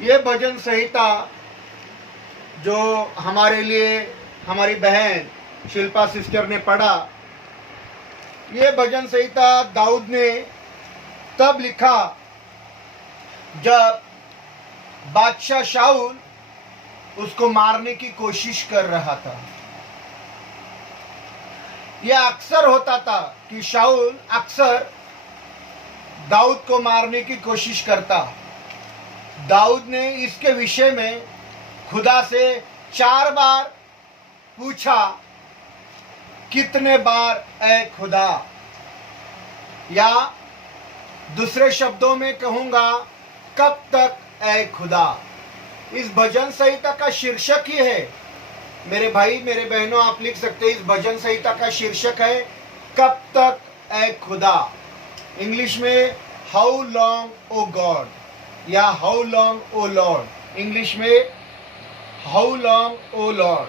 ये भजन संहिता जो हमारे लिए हमारी बहन शिल्पा सिस्टर ने पढ़ा, ये भजन संहिता दाऊद ने तब लिखा जब बादशाह शाऊल उसको मारने की कोशिश कर रहा था। यह अक्सर होता था कि शाऊल अक्सर दाऊद को मारने की कोशिश करता। दाऊद ने इसके विषय में खुदा से 4 बार पूछा, कितने बार ऐ खुदा, या दूसरे शब्दों में कहूंगा, कब तक ऐ खुदा। इस भजन संहिता का शीर्षक ही है, मेरे भाई मेरे बहनों आप लिख सकते हैं, इस भजन संहिता का शीर्षक है कब तक ऐ खुदा। इंग्लिश में हाउ लॉन्ग ओ गॉड, या how long O lord. English में हाउ लॉन्ग ओ लॉर्ड,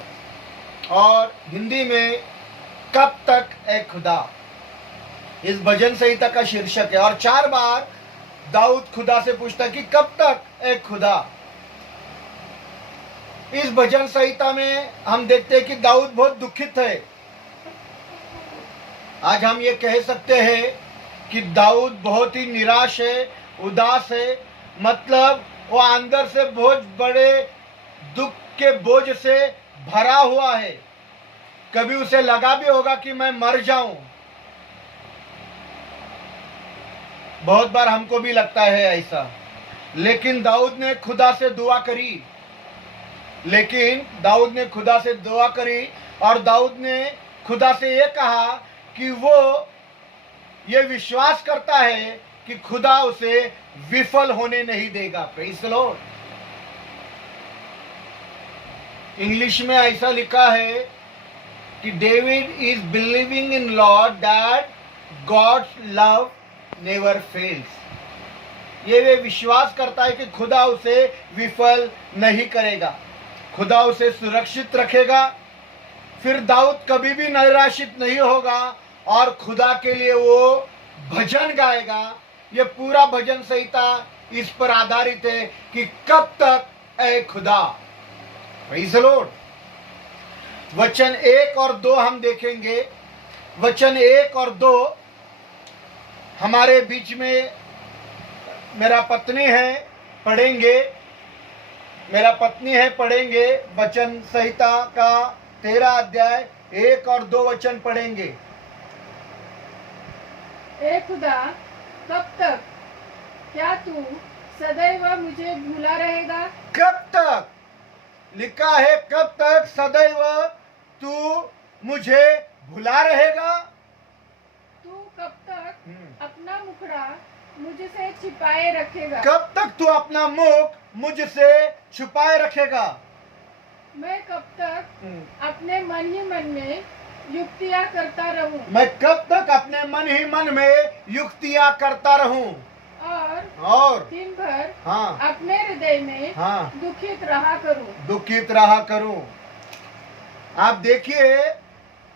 और हिंदी में कब तक ऐ खुदा। इस भजन संहिता का शीर्षक है। और 4 बार दाऊद खुदा से पूछता कि कब तक ऐ खुदा। इस भजन संहिता में हम देखते हैं कि दाऊद बहुत दुखित है। आज हम ये कह सकते हैं कि दाऊद बहुत ही निराश है, उदास है, मतलब वो अंदर से बहुत बड़े दुख के बोझ से भरा हुआ है। कभी उसे लगा भी होगा कि मैं मर जाऊं। बहुत बार हमको भी लगता है ऐसा। लेकिन दाऊद ने खुदा से दुआ करी, और दाऊद ने खुदा से ये कहा कि वो ये विश्वास करता है कि खुदा उसे विफल होने नहीं देगा। Praise the Lord. इंग्लिश में ऐसा लिखा है कि David is believing in Lord that God's love never fails. ये वे विश्वास करता है कि खुदा उसे विफल नहीं करेगा, खुदा उसे सुरक्षित रखेगा। फिर दाऊद कभी भी निराशित नहीं होगा और खुदा के लिए वो भजन गाएगा। ये पूरा भजन संहिता इस पर आधारित है कि कब तक ऐ खुदा। Praise the Lord. वचन 1 और 2 हम देखेंगे। वचन 1 और 2 हमारे बीच में मेरा पत्नी है, पढ़ेंगे। वचन संहिता का 13 अध्याय 1 और 2 वचन पढ़ेंगे। ए खुदा, कब तक? क्या तू सदैव मुझे भूला रहेगा? कब तक लिखा है, कब तक सदैव तू मुझे भुला रहेगा। तू कब तक अपना मुखड़ा मुझसे छिपाए रखेगा? कब तक तू अपना मुख मुझसे छुपाए रखेगा। मैं कब तक अपने मन ही मन में युक्तियाँ करता रहूं? मैं कब तक अपने मन ही मन में युक्तियाँ करता रहूं और दिन भर अपने हृदय में दुखित रहा करूं। आप देखिए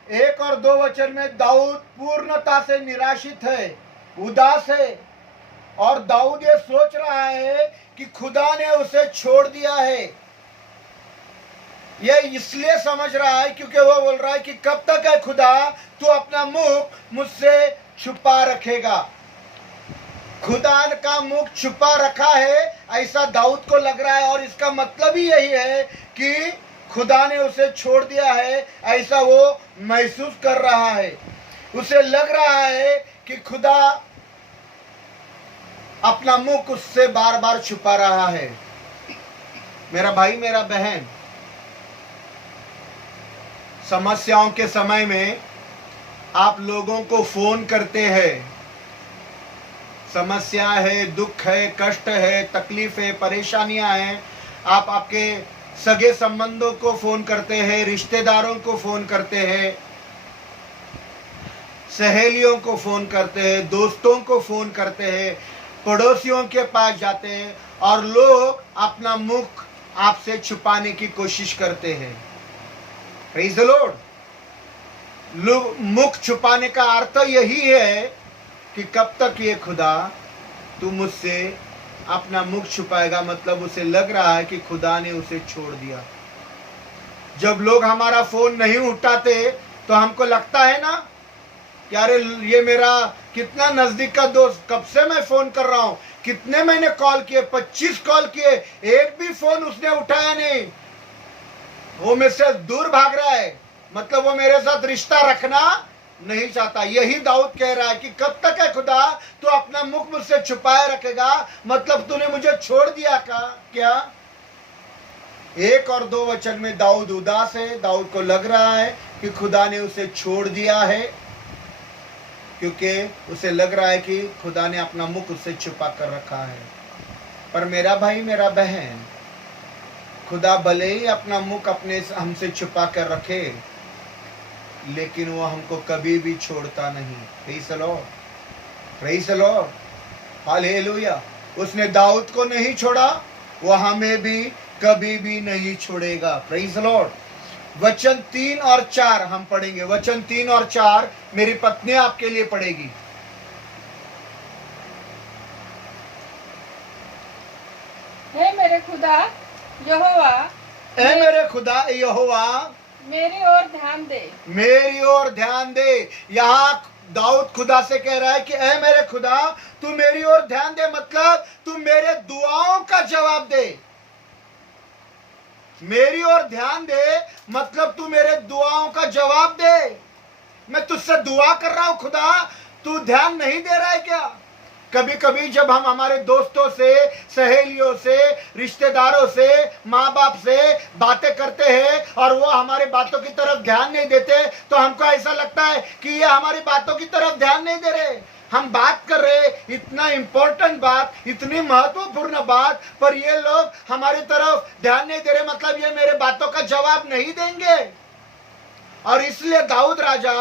1 और 2 वचन में दाऊद पूर्णता से निराशित है, उदास है, और दाऊद ये सोच रहा है कि खुदा ने उसे छोड़ दिया है। ये इसलिए समझ रहा है क्योंकि वो बोल रहा है कि कब तक है खुदा तू अपना मुख मुझसे छुपा रखेगा। खुदा का मुख छुपा रखा है ऐसा दाऊद को लग रहा है, और इसका मतलब ही यही है कि खुदा ने उसे छोड़ दिया है ऐसा वो महसूस कर रहा है। उसे लग रहा है कि खुदा अपना मुख उससे बार बार छुपा रहा है। मेरा भाई मेरा बहन, समस्याओं के समय में आप लोगों को फोन करते हैं, समस्या है, दुख है, कष्ट है, तकलीफ है, परेशानियां हैं, आप आपके सगे संबंधों को फोन करते हैं, रिश्तेदारों को फोन करते हैं, सहेलियों को फोन करते हैं, दोस्तों को फोन करते हैं, पड़ोसियों के पास जाते हैं, और लोग अपना मुख आपसे छुपाने की कोशिश करते हैं। Praise the Lord. मुख छुपाने का अर्थ यही है कि कब तक ये खुदा तू मुझसे अपना मुख छुपाएगा, मतलब उसे लग रहा है कि खुदा ने उसे छोड़ दिया। जब लोग हमारा फोन नहीं उठाते तो हमको लगता है ना कि अरे ये मेरा कितना नजदीक का दोस्त, कब से मैं फोन कर रहा हूं, कितने मैंने कॉल किए, 25 कॉल किए, एक भी फोन उसने उठाया नहीं, वो मेरे से दूर भाग रहा है, मतलब वो मेरे साथ रिश्ता रखना नहीं चाहता। यही दाऊद कह रहा है कि कब तक है खुदा तू अपना मुख मुझसे छुपाए रखेगा, मतलब तूने मुझे छोड़ दिया का क्या। 1 और 2 वचन में दाऊद उदास है। दाऊद को लग रहा है कि खुदा ने उसे छोड़ दिया है, क्योंकि उसे लग रहा है कि खुदा ने अपना मुख उससे छुपा कर रखा है। पर मेरा भाई मेरा बहन, खुदा भले ही अपना मुख अपने हमसे छुपा कर रखे, लेकिन वो हमको कभी भी छोड़ता नहीं। Praise the Lord, praise the Lord, hallelujah. उसने दाऊद को नहीं छोड़ा, वो हमें भी कभी भी नहीं छोड़ेगा। Praise the Lord. वचन 3 और 4 हम पढ़ेंगे। वचन 3 और 4 मेरी पत्नी आपके लिए पढ़ेगी। हे मेरे खुदा यहोवा, ऐ मेरे खुदा यहोवा, मेरी ओर ध्यान दे। मेरी ओर ध्यान दे। यहाँ दाऊद खुदा से कह रहा है कि ऐ मेरे खुदा तू मेरी ओर ध्यान दे, मतलब तू मेरे दुआओं का जवाब दे। मेरी ओर ध्यान दे मतलब तू मेरे दुआओं का जवाब दे। मैं तुझसे दुआ कर रहा हूं खुदा, तू ध्यान नहीं दे रहा है क्या। कभी कभी जब हम हमारे दोस्तों से, सहेलियों से, रिश्तेदारों से, माँ बाप से बातें करते हैं और वो हमारी बातों की तरफ ध्यान नहीं देते, तो हमको ऐसा लगता है कि ये हमारी बातों की तरफ ध्यान नहीं दे रहे। हम बात कर रहे, इतना इंपॉर्टेंट बात, इतनी महत्वपूर्ण बात, पर ये लोग हमारी तरफ ध्यान नहीं दे रहे, मतलब ये मेरे बातों का जवाब नहीं देंगे। और इसलिए दाऊद राजा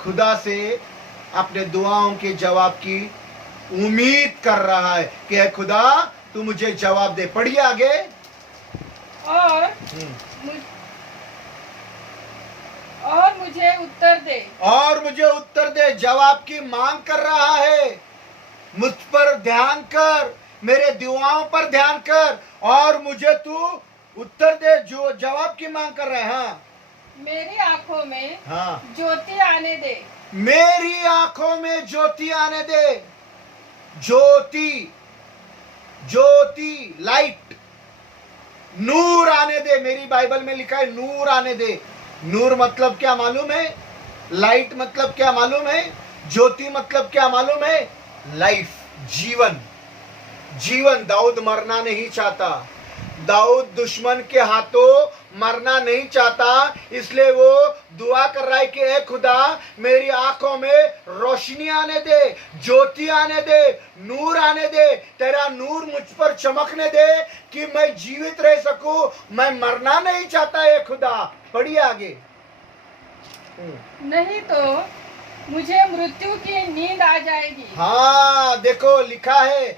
खुदा से अपने दुआओं के जवाब की उम्मीद कर रहा है कि है खुदा तू मुझे जवाब दे। पढ़िए आगे। और मुझे उत्तर दे। और मुझे उत्तर दे, जवाब की मांग कर रहा है। मुझ पर ध्यान कर, मेरे दुआओं पर ध्यान कर और मुझे तू उत्तर दे, जो जवाब की मांग कर रहा है। हाँ, मेरी आंखों में हाँ, ज्योति आने दे। मेरी आंखों में ज्योति आने दे। ज्योति, ज्योति, लाइट, नूर आने दे। मेरी बाइबल में लिखा है नूर आने दे। नूर मतलब क्या मालूम है? लाइट मतलब क्या मालूम है? ज्योति मतलब क्या मालूम है? लाइफ, जीवन। जीवन। दाऊद मरना नहीं चाहता, दाऊद दुश्मन के हाथों मरना नहीं चाहता, इसलिए वो दुआ कर रहा है कि ए खुदा मेरी आंखों में रोशनी आने दे, ज्योति आने दे, नूर आने दे, तेरा नूर मुझ पर चमकने दे कि मैं जीवित रह सकूं, मैं मरना नहीं चाहता है खुदा। पढ़िए आगे। नहीं तो मुझे मृत्यु की नींद आ जाएगी। हाँ, देखो लिखा है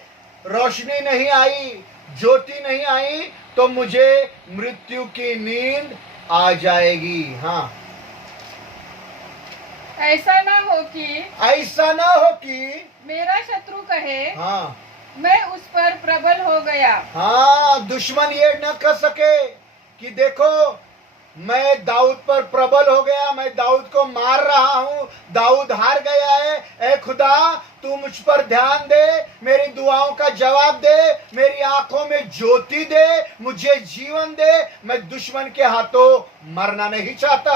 रोशनी नहीं आई, ज्योति नहीं आई तो मुझे मृत्यु की नींद आ जाएगी। हाँ, ऐसा ना हो कि, ऐसा ना हो कि मेरा शत्रु कहे, हाँ, मैं उस पर प्रबल हो गया। हाँ, दुश्मन ये न कह सके कि देखो मैं दाऊद पर प्रबल हो गया, मैं दाऊद को मार रहा हूं, दाऊद हार गया है। ए खुदा तू मुझ पर ध्यान दे, मेरी दुआओं का जवाब दे, मेरी आंखों में ज्योति दे, मुझे जीवन दे, मैं दुश्मन के हाथों मरना नहीं चाहता।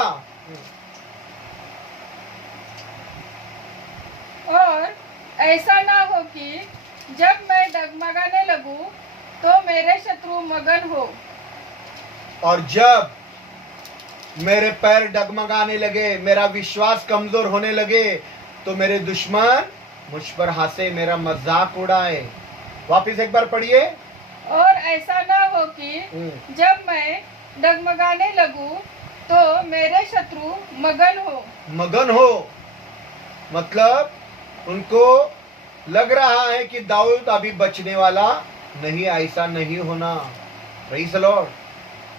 और ऐसा ना हो कि जब मैं डगमगाने लगूं तो मेरे शत्रु मगन हो। और जब मेरे पैर डगमगाने लगे, मेरा विश्वास कमजोर होने लगे, तो मेरे दुश्मन मुझ पर हंसे, मेरा मजाक उड़ाए। वापिस एक बार पढ़िए। और ऐसा ना हो कि जब मैं डगमगाने लगूं तो मेरे शत्रु मगन हो। मगन हो मतलब उनको लग रहा है कि दाऊद अभी बचने वाला नहीं, ऐसा नहीं होना। प्रेज़ द लॉर्ड,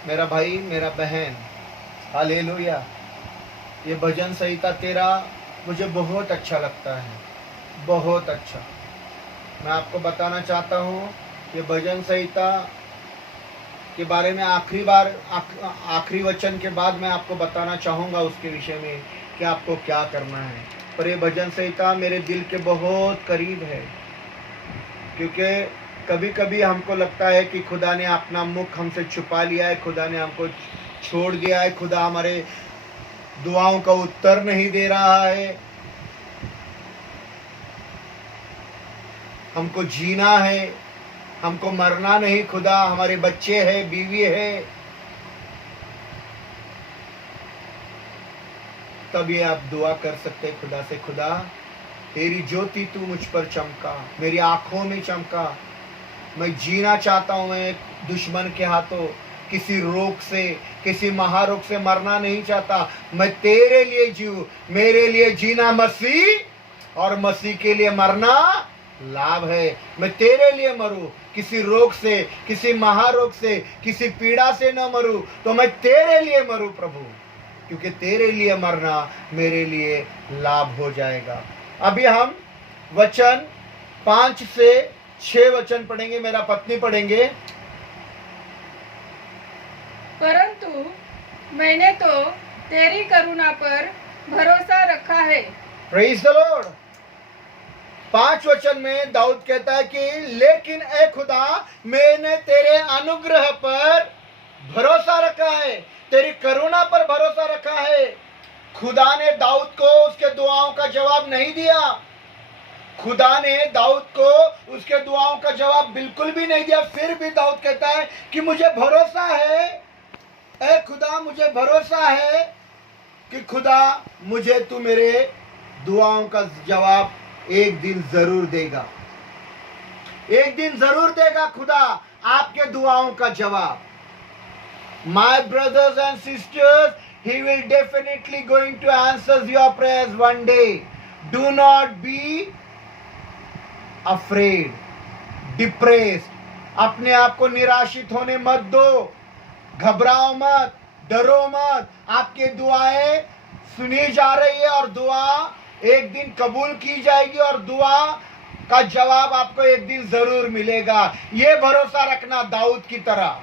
मेरा भाई मेरा बहन, हालेलुया। ये भजन संहिता 13 मुझे बहुत अच्छा लगता है, बहुत अच्छा। मैं आपको बताना चाहता हूँ ये भजन संहिता के बारे में आखिरी वचन के बाद मैं आपको बताना चाहूँगा उसके विषय में कि आपको क्या करना है। पर ये भजन संहिता मेरे दिल के बहुत करीब है, क्योंकि कभी कभी हमको लगता है कि खुदा ने अपना मुख हमसे छुपा लिया है, खुदा ने हमको छोड़ दिया है, खुदा हमारे दुआओं का उत्तर नहीं दे रहा है। हमको जीना है, हमको मरना नहीं। खुदा हमारे बच्चे हैं, बीवी है, तब ये आप दुआ कर सकते हैं खुदा से, खुदा तेरी ज्योति तू मुझ पर चमका, मेरी आंखों में चमका। मैं जीना चाहता हूं, मैं दुश्मन के हाथों किसी रोग से, किसी महारोग से मरना नहीं चाहता। मैं तेरे लिए जीऊं। मेरे लिए जीना मसीह और मसीह के लिए मरना लाभ है। मैं तेरे लिए मरूं, किसी रोग से, किसी महारोग से, किसी पीड़ा से न मरूं, तो मैं तेरे लिए मरूं प्रभु, क्योंकि तेरे लिए मरना मेरे लिए लाभ हो जाएगा। अभी हम वचन 5 से 6 वचन पढ़ेंगे, मेरा पत्नी पढ़ेंगे। परंतु मैंने तो तेरी करुणा पर भरोसा रखा है। Praise the Lord. 5 वचन में दाऊद कहता है कि लेकिन ए खुदा, मैंने तेरे अनुग्रह पर भरोसा रखा है, तेरी करुणा पर भरोसा रखा है। खुदा ने दाऊद को उसके दुआओं का जवाब नहीं दिया। खुदा ने दाऊद को उसके दुआओं का जवाब बिल्कुल भी नहीं दिया। फिर भी दाऊद कहता है कि मुझे भरोसा है, ए खुदा मुझे भरोसा है कि खुदा मुझे तू मेरे दुआओं का जवाब एक दिन जरूर देगा। एक दिन जरूर देगा खुदा आपके दुआओं का जवाब। My brothers and sisters, he will definitely going to answer your prayers one day. Do not be afraid, depressed. अपने आप को निराशित होने मत दो, घबराओ मत, डरो मत। आपकी दुआएं सुनी जा रही है और दुआ एक दिन कबूल की जाएगी और दुआ का जवाब आपको एक दिन जरूर मिलेगा। ये भरोसा रखना दाऊद की तरह।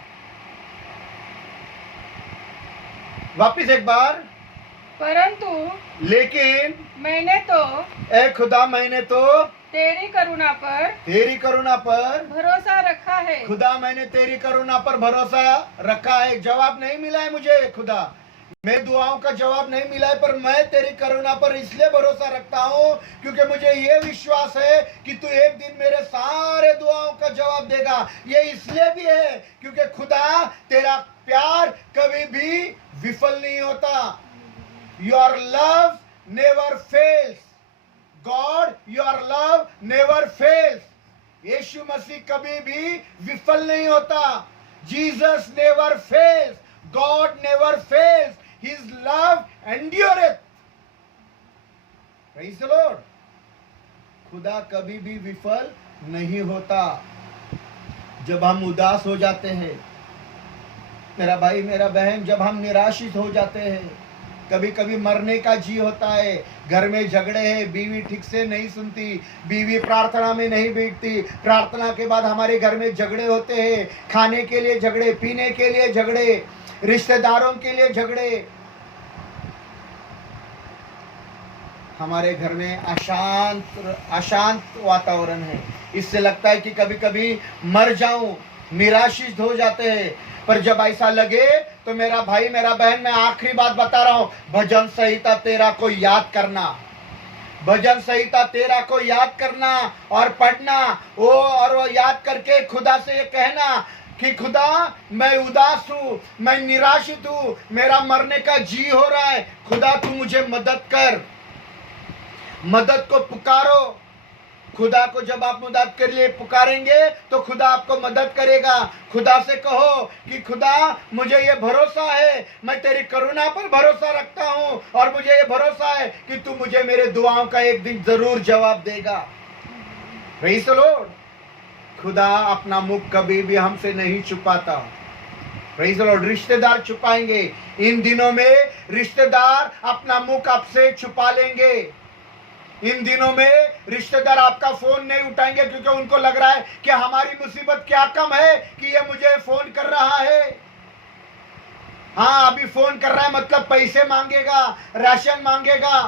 वापिस एक बार, परंतु लेकिन मैंने तो ए खुदा, मैंने तो तेरी करुणा पर भरोसा रखा है। खुदा मैंने तेरी करुणा पर भरोसा रखा है। जवाब नहीं मिला है मुझे खुदा, मैं दुआओं का जवाब नहीं मिला है, पर मैं तेरी करुणा पर इसलिए भरोसा रखता हूँ क्योंकि मुझे ये विश्वास है कि तू एक दिन मेरे सारे दुआओं का जवाब देगा। ये इसलिए भी है क्योंकि खुदा तेरा प्यार कभी भी विफल नहीं होता। Your love never fails. God, your love never fails. Yeshu Masih कभी भी विफल नहीं होता। Jesus never fails. God never fails. His love endureth. Praise the Lord. खुदा कभी भी विफल नहीं होता। जब हम उदास हो जाते हैं, मेरा भाई मेरा बहन, जब हम निराशित हो जाते हैं, कभी कभी मरने का जी होता है, घर में झगड़े हैं, बीवी ठीक से नहीं सुनती, बीवी प्रार्थना में नहीं बैठती, प्रार्थना के बाद हमारे घर में झगड़े होते हैं, खाने के लिए झगड़े, पीने के लिए झगड़े, रिश्तेदारों के लिए झगड़े। हमारे घर में अशांत वातावरण है। इससे लगता है कि कभी कभी मर जाऊं, निराशित हो जाते हैं। पर जब ऐसा लगे तो मेरा भाई मेरा बहन, मैं आखिरी बात बता रहा हूं, भजन संहिता तेरा को याद करना, भजन संहिता तेरा को याद करना और पढ़ना और वो याद करके खुदा से ये कहना कि खुदा मैं उदास हूँ, मैं निराशित हूँ, मेरा मरने का जी हो रहा है, खुदा तू मुझे मदद कर। मदद को पुकारो। खुदा को जब आप मदद के लिए पुकारेंगे तो खुदा आपको मदद करेगा। खुदा से कहो कि खुदा मुझे ये भरोसा है, मैं तेरी करुणा पर भरोसा रखता हूँ और मुझे ये भरोसा है कि तू मुझे मेरे दुआओं का एक दिन जरूर जवाब देगा। Praise the Lord. खुदा अपना मुख कभी भी हमसे नहीं छुपाता। Praise the Lord. रिश्तेदार छुपाएंगे, इन दिनों में रिश्तेदार अपना मुख आपसे छुपा लेंगे। इन दिनों में रिश्तेदार आपका फोन नहीं उठाएंगे क्योंकि उनको लग रहा है कि हमारी मुसीबत क्या कम है कि ये मुझे फोन कर रहा है। हाँ, अभी फोन कर रहा है मतलब पैसे मांगेगा, राशन मांगेगा,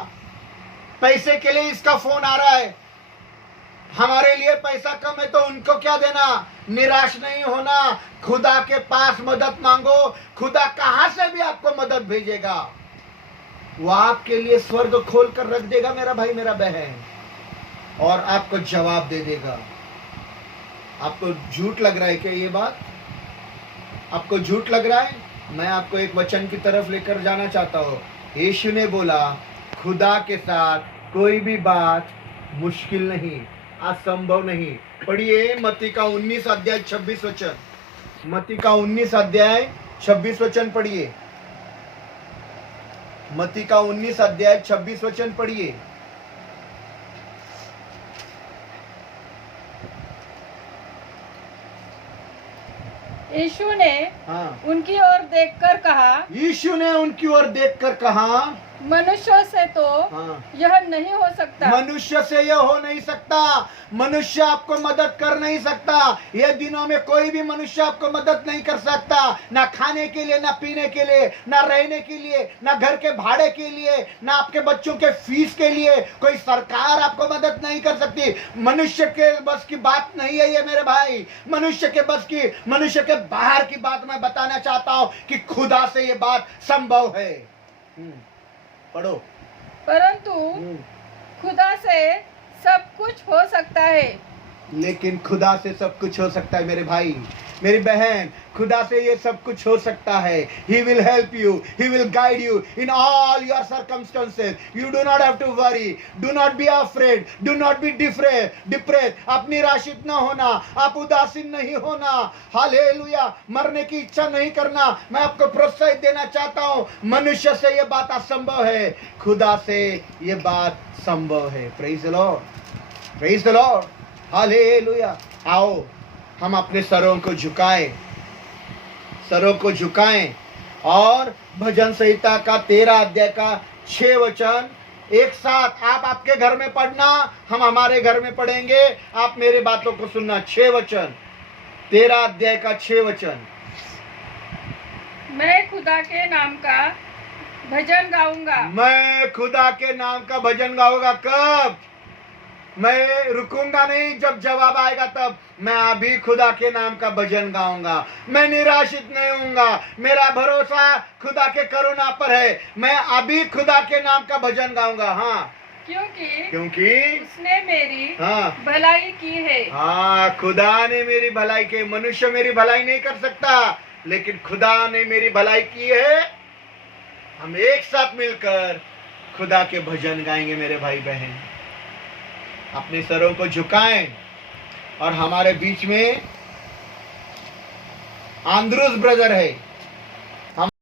पैसे के लिए इसका फोन आ रहा है। हमारे लिए पैसा कम है तो उनको क्या देना। निराश नहीं होना, खुदा के पास मदद मांगो, खुदा कहां से भी आपको मदद भेजेगा। वो आपके लिए स्वर्ग खोल कर रख देगा मेरा भाई मेरा बहन, और आपको जवाब दे देगा। आपको झूठ लग रहा है क्या ये बात? आपको झूठ लग रहा है? मैं आपको एक वचन की तरफ लेकर जाना चाहता हूँ। यीशु ने बोला खुदा के साथ कोई भी बात मुश्किल नहीं, असंभव नहीं। पढ़िए मत्ती का 19 अध्याय 26 वचन। मत्ती का 19 अध्याय 26 वचन पढ़िए। मत्ती का 19 अध्याय 26 वचन पढ़िए। यीशु ने हाँ, उनकी ओर देखकर कहा, यीशु ने उनकी ओर देखकर कहा, मनुष्यों से तो हाँ, यह नहीं हो सकता। मनुष्य से यह हो नहीं सकता। मनुष्य आपको मदद कर नहीं सकता। ये दिनों में कोई भी मनुष्य आपको मदद नहीं कर सकता, ना खाने के लिए, ना पीने के लिए, ना रहने के लिए, ना घर के भाड़े के लिए, ना आपके बच्चों के फीस के लिए। कोई सरकार आपको मदद नहीं कर सकती। मनुष्य के बस की बात नहीं है ये मेरे भाई। मनुष्य के बस की, मनुष्य के बाहर की बात मैं बताना चाहता हूं कि खुदा से ये बात संभव है। पढ़ो। परंतु खुदा से सब कुछ हो सकता है। लेकिन खुदा से सब कुछ हो सकता है मेरे भाई मेरी बहन। खुदा से ये सब कुछ हो सकता है। He will help you, He will guide you in all your circumstances. You do not have to worry, do not be afraid, do not be depressed. आप निराशित न होना, आप उदासीन नहीं होना। हालेलुया। मरने की इच्छा नहीं करना। मैं आपको प्रोत्साहित देना चाहता हूँ, मनुष्य से ये बात असंभव है, खुदा से ये बात संभव है। Praise the Lord, praise the Lord, hallelujah. आओ हम अपने सरों को झुकाएं, सरों को झुकाएं और भजन संहिता का 13 अध्याय का 6 वचन एक साथ आप आपके घर में पढ़ना, हम हमारे घर में पढ़ेंगे। आप मेरे बातों को सुनना। 6 वचन, 13 अध्याय का 6 वचन। मैं खुदा के नाम का भजन गाऊंगा। मैं खुदा के नाम का भजन गाऊंगा। कब? मैं रुकूंगा नहीं, जब जवाब आएगा तब। मैं अभी खुदा के नाम का भजन गाऊंगा। मैं निराशित नहीं होऊंगा। मेरा भरोसा खुदा के करुणा पर है। मैं अभी खुदा के नाम का भजन गाऊंगा। हाँ, क्योंकि उसने मेरी हाँ भलाई की है। हाँ, खुदा ने मेरी भलाई की। मनुष्य मेरी भलाई नहीं कर सकता, लेकिन खुदा ने मेरी भलाई की है। हम एक साथ मिलकर खुदा के भजन गाएंगे मेरे भाई बहन। अपने सरों को झुकाएं और हमारे बीच में आंद्रूस ब्रदर है।